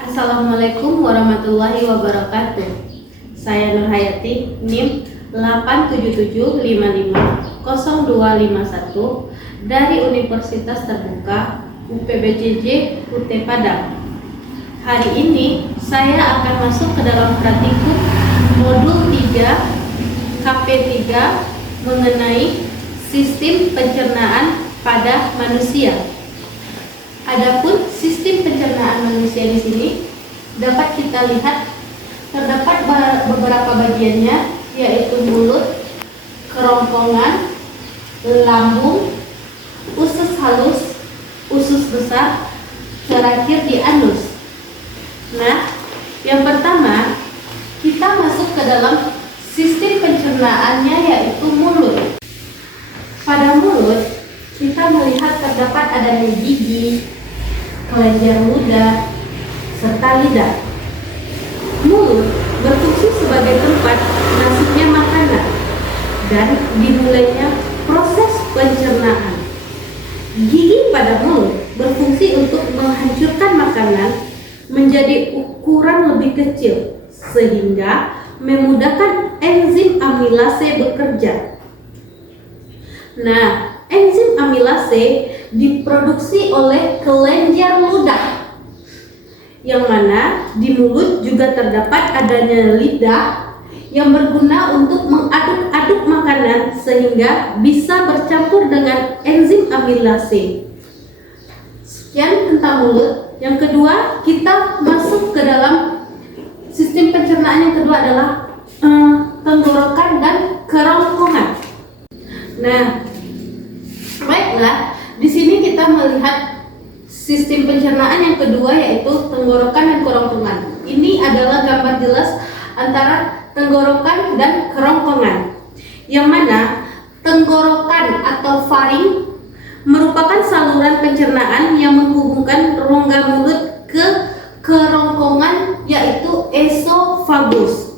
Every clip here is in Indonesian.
Assalamualaikum warahmatullahi wabarakatuh. Saya Nur Hayati, NIM 877550251 dari Universitas Terbuka UPBJJ UT Padang. Hari ini saya akan masuk ke dalam praktikum modul 3 KP3 mengenai sistem pencernaan pada manusia. Adapun sistem pencernaan manusia di sini dapat kita lihat terdapat beberapa bagiannya, yaitu mulut, kerongkongan, lambung, usus halus, usus besar, terakhir di anus. Nah, yang pertama kita masuk ke dalam sistem pencernaannya, yaitu mulut. Pada mulut kita melihat terdapat adanya gigi, kelenjar ludah, serta lidah. Mulut berfungsi sebagai tempat masuknya makanan dan dimulainya proses pencernaan. Gigi pada mulut berfungsi untuk menghancurkan makanan menjadi ukuran lebih kecil sehingga memudahkan enzim amilase bekerja. Nah, enzim amilase diproduksi oleh kelenjar ludah, yang mana di mulut juga terdapat adanya lidah yang berguna untuk mengaduk-aduk makanan sehingga bisa bercampur dengan enzim amilase. Sekian tentang mulut. Yang kedua, kita masuk ke dalam sistem pencernaan. Yang kedua adalah tenggorokan dan kerongkongan. Nah, baiklah, di sini kita melihat sistem pencernaan yang kedua, yaitu tenggorokan dan kerongkongan. Ini adalah gambar jelas antara tenggorokan dan kerongkongan, yang mana tenggorokan atau faring merupakan saluran pencernaan yang menghubungkan rongga mulut ke kerongkongan, yaitu esofagus.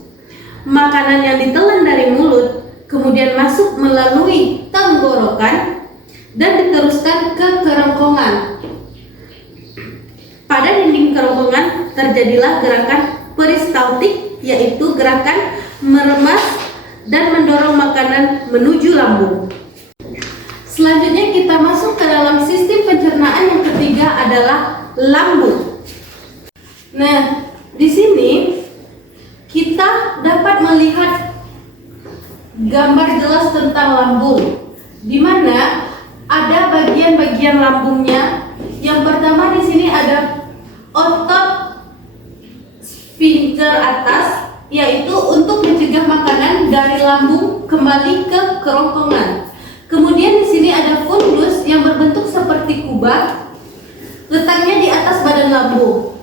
Makanan yang ditelan dari mulut kemudian masuk melalui tenggorokan dan diteruskan ke kerongkongan. Pada dinding kerongkongan terjadilah gerakan peristaltik, yaitu gerakan meremas dan mendorong makanan menuju lambung. Selanjutnya kita masuk ke dalam sistem pencernaan yang ketiga adalah lambung. Nah, di sini kita dapat melihat gambar jelas tentang lambung, di mana ada bagian-bagian lambungnya. Yang pertama di sini ada otot sphincter atas, yaitu untuk mencegah makanan dari lambung kembali ke kerongkongan. Kemudian di sini ada fundus yang berbentuk seperti kubah, letaknya di atas badan lambung.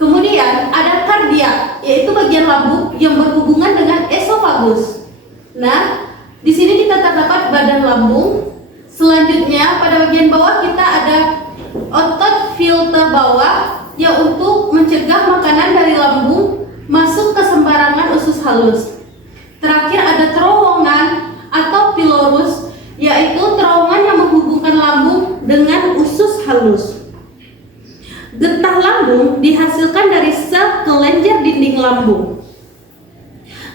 Kemudian ada kardiak, yaitu bagian lambung yang berhubungan dengan esofagus. Nah, di sini kita terdapat badan lambung. Selanjutnya pada bagian bawah kita ada otot filter bawah yang untuk mencegah makanan dari lambung masuk ke sembarangan usus halus. Terakhir ada terowongan atau pilorus, yaitu terowongan yang menghubungkan lambung dengan usus halus. Getah lambung dihasilkan dari sel kelenjar dinding lambung.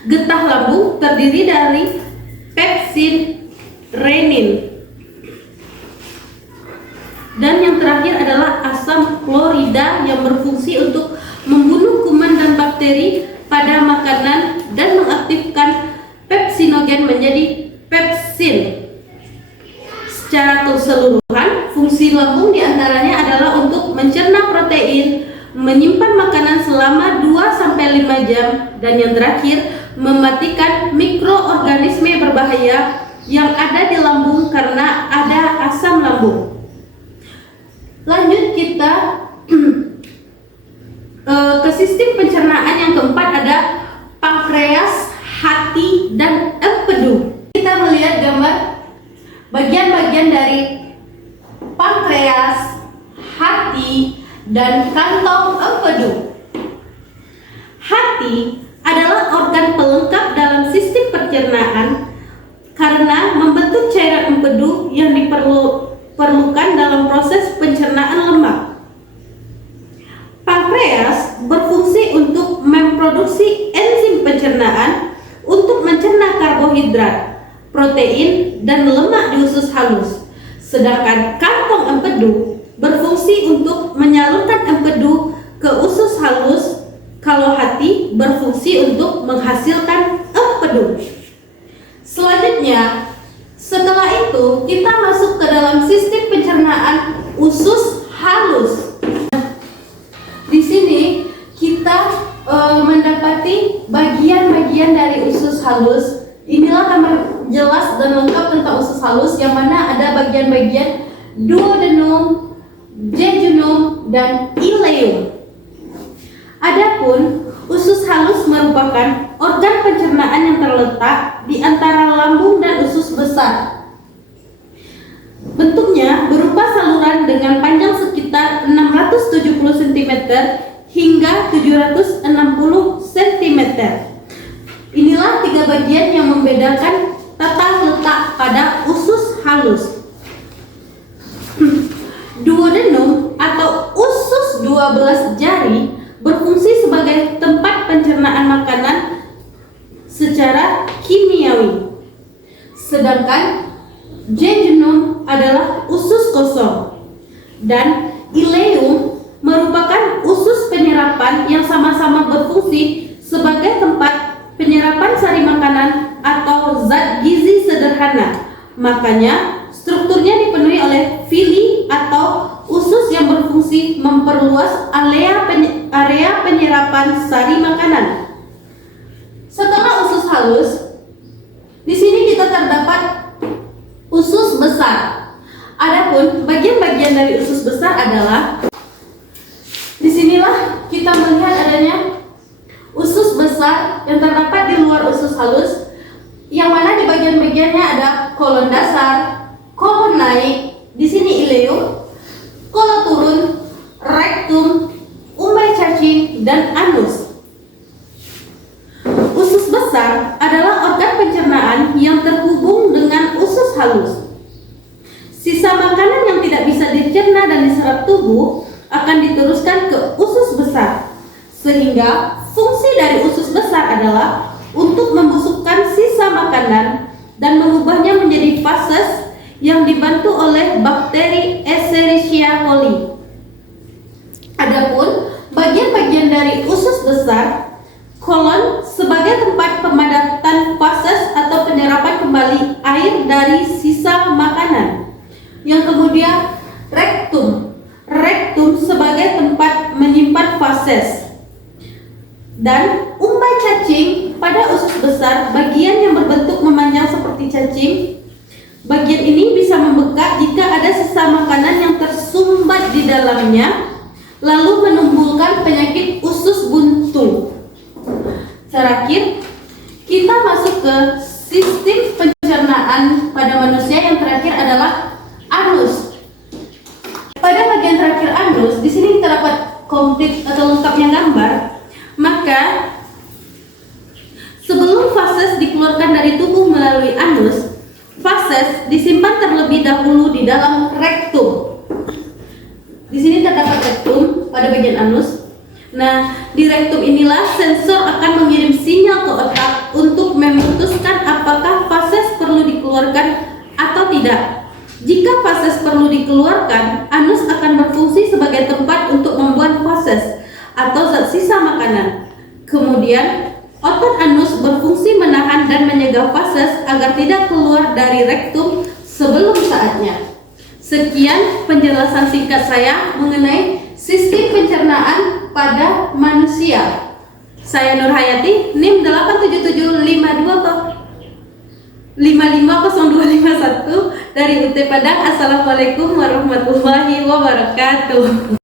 Getah lambung terdiri dari pepsin, renin, dan yang terakhir adalah asam klorida yang berfungsi untuk membunuh kuman dan bakteri pada makanan dan mengaktifkan pepsinogen menjadi pepsin. Secara keseluruhan, fungsi lambung diantaranya adalah untuk mencerna protein, menyimpan makanan selama 2-5 jam, dan yang terakhir mematikan mikroorganisme berbahaya yang ada di lambung karena ada asam lambung. Lanjut kita ke sistem pencernaan yang keempat, ada pankreas, hati, dan empedu. Kita melihat gambar bagian-bagian dari pankreas, hati, dan kantong empedu. Hati adalah organ pelengkap dalam sistem pencernaan karena membentuk cairan empedu yang diperlukan dalam proses pencernaan lemak. berfungsi untuk memproduksi enzim pencernaan untuk mencerna karbohidrat, protein, dan lemak di usus halus. Sedangkan kantong empedu berfungsi untuk menyalurkan empedu ke usus halus, kalau hati berfungsi untuk menghasilkan empedu. Selanjutnya, setelah itu kita masuk ke dalam sistem pencernaan usus halus. Di sini kita mendapati bagian-bagian dari usus halus. Inilah gambar jelas dan lengkap tentang usus halus, yang mana ada bagian-bagian duodenum, jejunum, dan ileum. Adapun usus halus merupakan organ pencernaan yang terletak di antara lambung dan usus besar. Bentuknya berupa saluran dengan panjang sekitar 670 cm hingga 760 cm. Inilah tiga bagian yang membedakan tata letak pada usus halus. Duodenum atau usus 12 jari berfungsi sebagai tempat pencernaan makanan secara kimiawi. Sedangkan jejunum adalah usus kosong, dan ileum merupakan usus penyerapan yang sama-sama berfungsi sebagai tempat penyerapan sari makanan atau zat gizi sederhana. Makanya strukturnya dipenuhi oleh villi atau usus yang berfungsi memperluas area penyerapan sari makanan. Setelah usus halus, di sini kita terdapat usus besar. Adapun bagian-bagian dari usus besar adalah, disinilah kita melihat adanya usus besar yang terdapat di luar usus halus, yang mana di bagian-bagiannya ada kolon dasar, kolon naik, di sini ileum, kolon turun, rektum, umbai cacing, dan anus. Usus besar adalah organ pencernaan yang terhubung dengan usus halus. Sisa makanan yang tidak bisa dicerna dan diserap tubuh akan diteruskan ke usus besar, sehingga fungsi dari usus besar adalah untuk membusukkan sisa makanan dan mengubahnya menjadi fases yang dibantu oleh bakteri Escherichia coli. Adapun bagian-bagian dari usus besar, kolon sebagai tempat pemadatan fases atau penyerapan kembali air dari sisa makanan. Yang kemudian rektum sebagai tempat menyimpan fases. Dan umbai cacing pada usus besar, bagian yang berbentuk memanjang seperti cacing. Bagian ini bisa membekak jika ada sisa makanan yang tersumbat di dalamnya, lalu menimbulkan penyakit usus buntu. Terakhir, kita masuk ke sistem pencernaan pada manusia. Yang terakhir adalah anus. Pada bagian terakhir anus, di sini kita dapat komplit atau lengkapnya gambar. Maka sebelum fases dikeluarkan dari tubuh melalui anus, fases disimpan terlebih dahulu di dalam rektum. Di sini terdapat rektum pada bagian anus. Nah, di rektum inilah sensor akan mengirim sinyal ke otak untuk memutuskan apakah fases perlu dikeluarkan atau tidak. Jika fases perlu dikeluarkan, anus akan berfungsi sebagai tempat untuk membuang fases atau zat sisa makanan. Kemudian, otot anus berfungsi menahan dan menyegah fases agar tidak keluar dari rektum sebelum saatnya. Sekian penjelasan singkat saya mengenai sistem pencernaan pada manusia. Saya Nur Hayati, NIM 87752550251 dari UT Padang. Assalamualaikum warahmatullahi wabarakatuh.